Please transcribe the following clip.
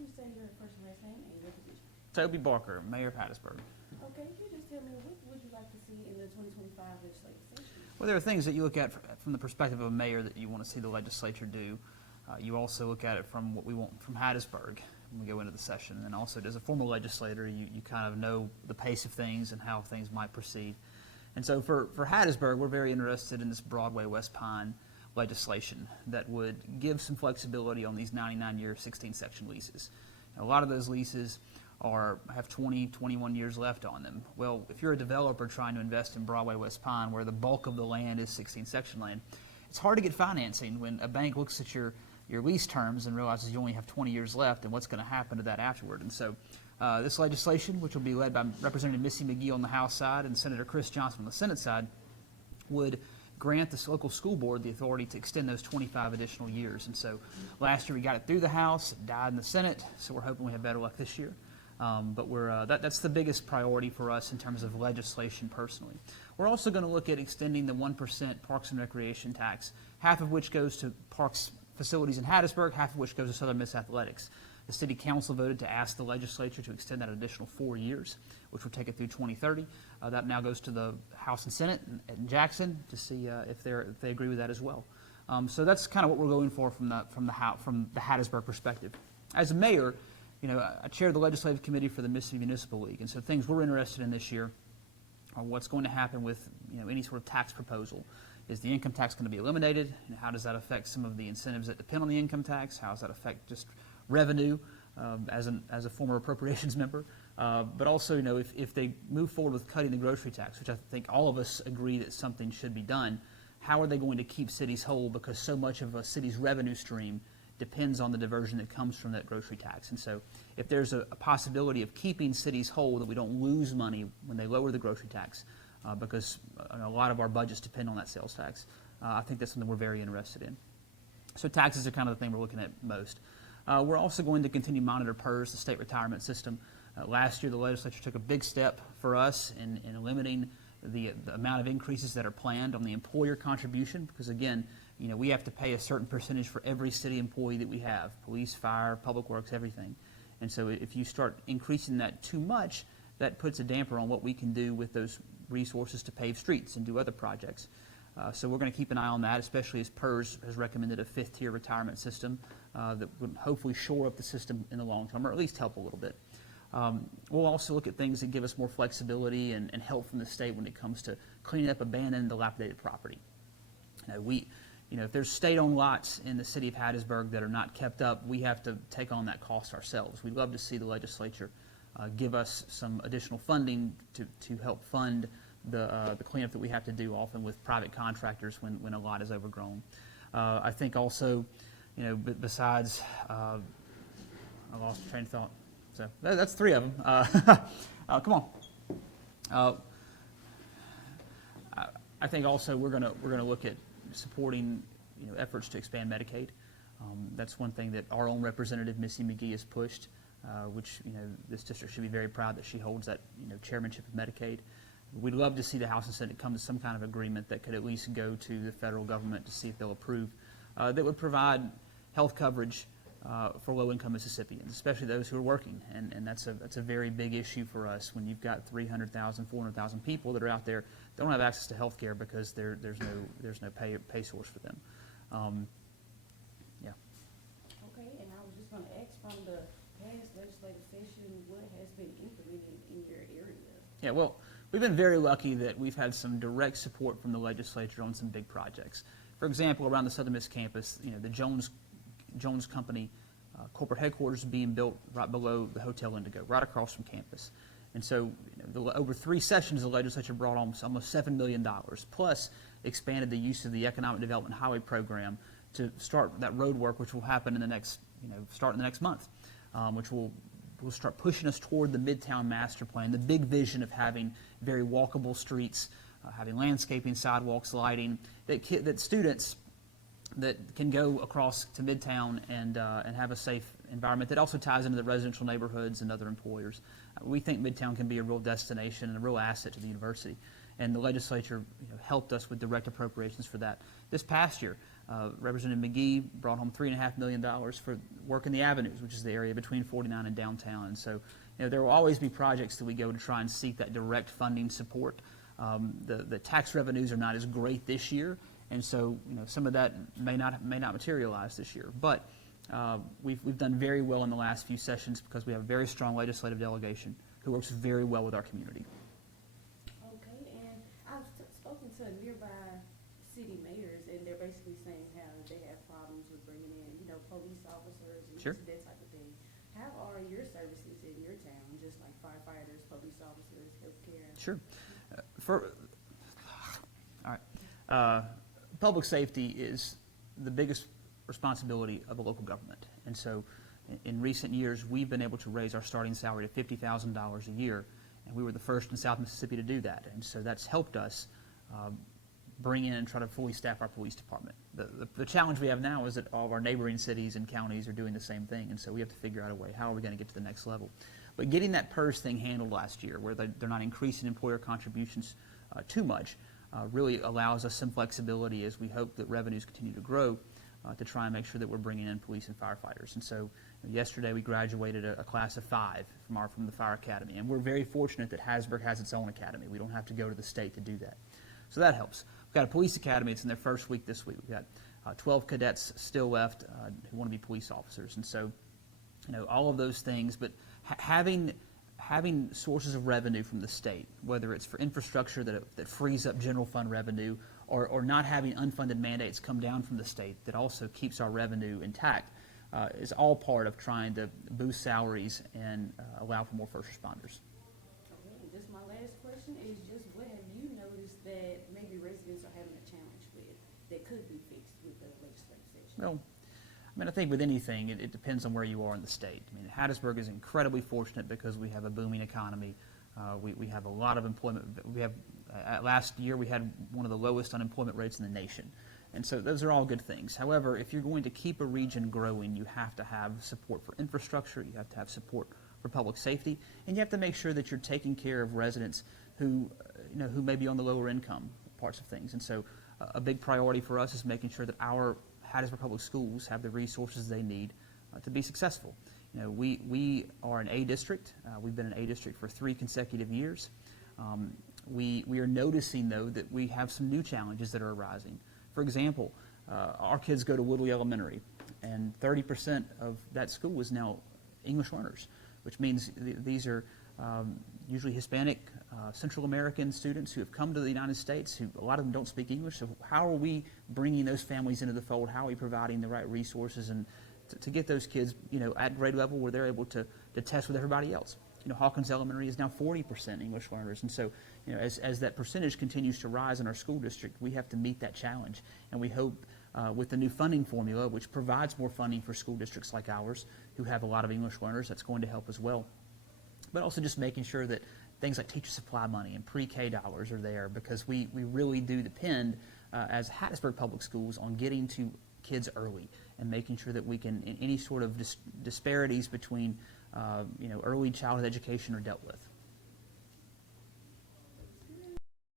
you say your first and last name and your position? Toby Barker, Mayor of Hattiesburg. Okay, can you just tell me what would you like to see in the 2025 legislative session? Well, there are things that you look at from the perspective of a mayor that you want to see the legislature do. You also look at it from what we want from Hattiesburg when we go into the session. And also, as a former legislator, you kind of know the pace of things and how things might proceed. And so for Hattiesburg, we're very interested in this Broadway West Pine legislation that would give some flexibility on these 99-year 16-section leases. Now, a lot of those leases have 20, 21 years left on them. Well, if you're a developer trying to invest in Broadway West Pine, where the bulk of the land is 16-section land, it's hard to get financing when a bank looks at your lease terms and realizes you only have 20 years left and what's going to happen to that afterward. And so this legislation, which will be led by Representative Missy McGee on the House side and Senator Chris Johnson on the Senate side, would grant the local school board the authority to extend those 25 additional years. And so last year we got it through the House, it died in the Senate, so we're hoping we have better luck this year. But that's the biggest priority for us in terms of legislation personally. We're also going to look at extending the 1% Parks and Recreation tax, half of which goes to parks facilities in Hattiesburg, half of which goes to Southern Miss Athletics. The City Council voted to ask the legislature to extend that additional 4 years, which will take it through 2030. That now goes to the House and Senate in Jackson to see if they agree with that as well. So that's kind of what we're going for from the Hattiesburg perspective. As a mayor, I chair the legislative committee for the Mississippi Municipal League, and so things we're interested in this year are what's going to happen with any sort of tax proposal. Is the income tax going to be eliminated? And how does that affect some of the incentives that depend on the income tax? How does that affect just revenue as a former appropriations member? But also, if they move forward with cutting the grocery tax, which I think all of us agree that something should be done, how are they going to keep cities whole? Because so much of a city's revenue stream depends on the diversion that comes from that grocery tax. And so if there's a possibility of keeping cities whole, that we don't lose money when they lower the grocery tax, because a lot of our budgets depend on that sales tax, I think that's something we're very interested in. So taxes are kind of the thing we're looking at most. We're also going to continue to monitor PERS, the state retirement system. Last year, the legislature took a big step for us in limiting the amount of increases that are planned on the employer contribution, because again, we have to pay a certain percentage for every city employee that we have, police, fire, public works, everything. And so if you start increasing that too much, that puts a damper on what we can do with those resources to pave streets and do other projects. So we're going to keep an eye on that, especially as PERS has recommended a fifth-tier retirement system that would hopefully shore up the system in the long term, or at least help a little bit. We'll also look at things that give us more flexibility and help from the state when it comes to cleaning up abandoned, dilapidated property. If there's state-owned lots in the city of Hattiesburg that are not kept up, we have to take on that cost ourselves. We'd love to see the legislature give us some additional funding to help fund the cleanup that we have to do, often with private contractors when a lot is overgrown. I think also, besides, I lost the train of thought. So that's three of them. Come on. I think also we're gonna look at supporting efforts to expand Medicaid. That's one thing that our own representative Missy McGee has pushed, which this district should be very proud that she holds that chairmanship of Medicaid. We'd love to see the House and Senate come to some kind of agreement that could at least go to the federal government to see if they'll approve, that would provide health coverage for low-income Mississippians, especially those who are working, and that's a very big issue for us when you've got 300,000, 400,000 people that are out there that don't have access to health care because there's no pay source for them. Yeah. Okay, and I was just going to ask, from the past legislative session, what has been implemented in your area? Yeah, well, we've been very lucky that we've had some direct support from the legislature on some big projects. For example, around the Southern Miss campus, the Jones Company corporate headquarters being built right below the Hotel Indigo, right across from campus. And so over 3 sessions, the legislature brought almost $7 million, plus expanded the use of the Economic Development Highway Program to start that road work, which will happen in the next, start in the next month, which will start pushing us toward the Midtown Master Plan, the big vision of having very walkable streets, having landscaping, sidewalks, lighting, that students that can go across to Midtown and have a safe environment that also ties into the residential neighborhoods and other employers. We think Midtown can be a real destination and a real asset to the university. And the legislature helped us with direct appropriations for that. This past year, Representative McGee brought home $3.5 million for work in the avenues, which is the area between 49 and downtown. And so, there will always be projects that we go to try and seek that direct funding support. The tax revenues are not as great this year, and so some of that may not materialize this year. But we've done very well in the last few sessions because we have a very strong legislative delegation who works very well with our community. Okay, and I've spoken to nearby city mayors, and they're basically saying how they have problems with bringing in, police officers and Sure. that type of thing. How are your services in your town, just like firefighters, police officers, healthcare? Sure. All right. Public safety is the biggest responsibility of a local government. And so in recent years, we've been able to raise our starting salary to $50,000 a year, and we were the first in South Mississippi to do that. And so that's helped us bring in and try to fully staff our police department. The challenge we have now is that all of our neighboring cities and counties are doing the same thing, and so we have to figure out a way, how are we going to get to the next level? But getting that PERS thing handled last year, where they're not increasing employer contributions too much, really allows us some flexibility as we hope that revenues continue to grow to try and make sure that we're bringing in police and firefighters. And so yesterday we graduated a class of 5 from the fire academy, and we're very fortunate that Hattiesburg has its own academy. We don't have to go to the state to do that. So that helps. We've got a police academy. It's in their first week this week. We've got 12 cadets still left who want to be police officers. And so, all of those things, but having sources of revenue from the state, whether it's for infrastructure that frees up general fund revenue, or not having unfunded mandates come down from the state that also keeps our revenue intact, is all part of trying to boost salaries and allow for more first responders. Okay, and just my last question is just what have you noticed that maybe residents are having a challenge with that could be fixed with the legislative session? Well, I think with anything, it depends on where you are in the state. Hattiesburg is incredibly fortunate because we have a booming economy. We have a lot of employment. Last year we had one of the lowest unemployment rates in the nation. And so those are all good things. However, if you're going to keep a region growing, you have to have support for infrastructure, you have to have support for public safety, and you have to make sure that you're taking care of residents who may be on the lower income parts of things. And so a big priority for us is making sure that our Hattiesburg Public Schools have the resources they need to be successful. We are an A district. We've been an A district for 3 consecutive years. We are noticing, though, that we have some new challenges that are arising. For example, our kids go to Woodley Elementary, and 30% of that school is now English learners, which means these are usually Hispanic, Central American students who have come to the United States, who a lot of them don't speak English. So how are we bringing those families into the fold? How are we providing the right resources and to get those kids, at grade level where they're able to test with everybody else? Hawkins Elementary is now 40% English learners, and so as that percentage continues to rise in our school district, we have to meet that challenge, and we hope with the new funding formula, which provides more funding for school districts like ours who have a lot of English learners, that's going to help as well. But also just making sure that things like teacher supply money and pre-K dollars are there, because we really do depend as Hattiesburg Public Schools on getting to kids early and making sure that we can, in any sort of disparities between early childhood education are dealt with.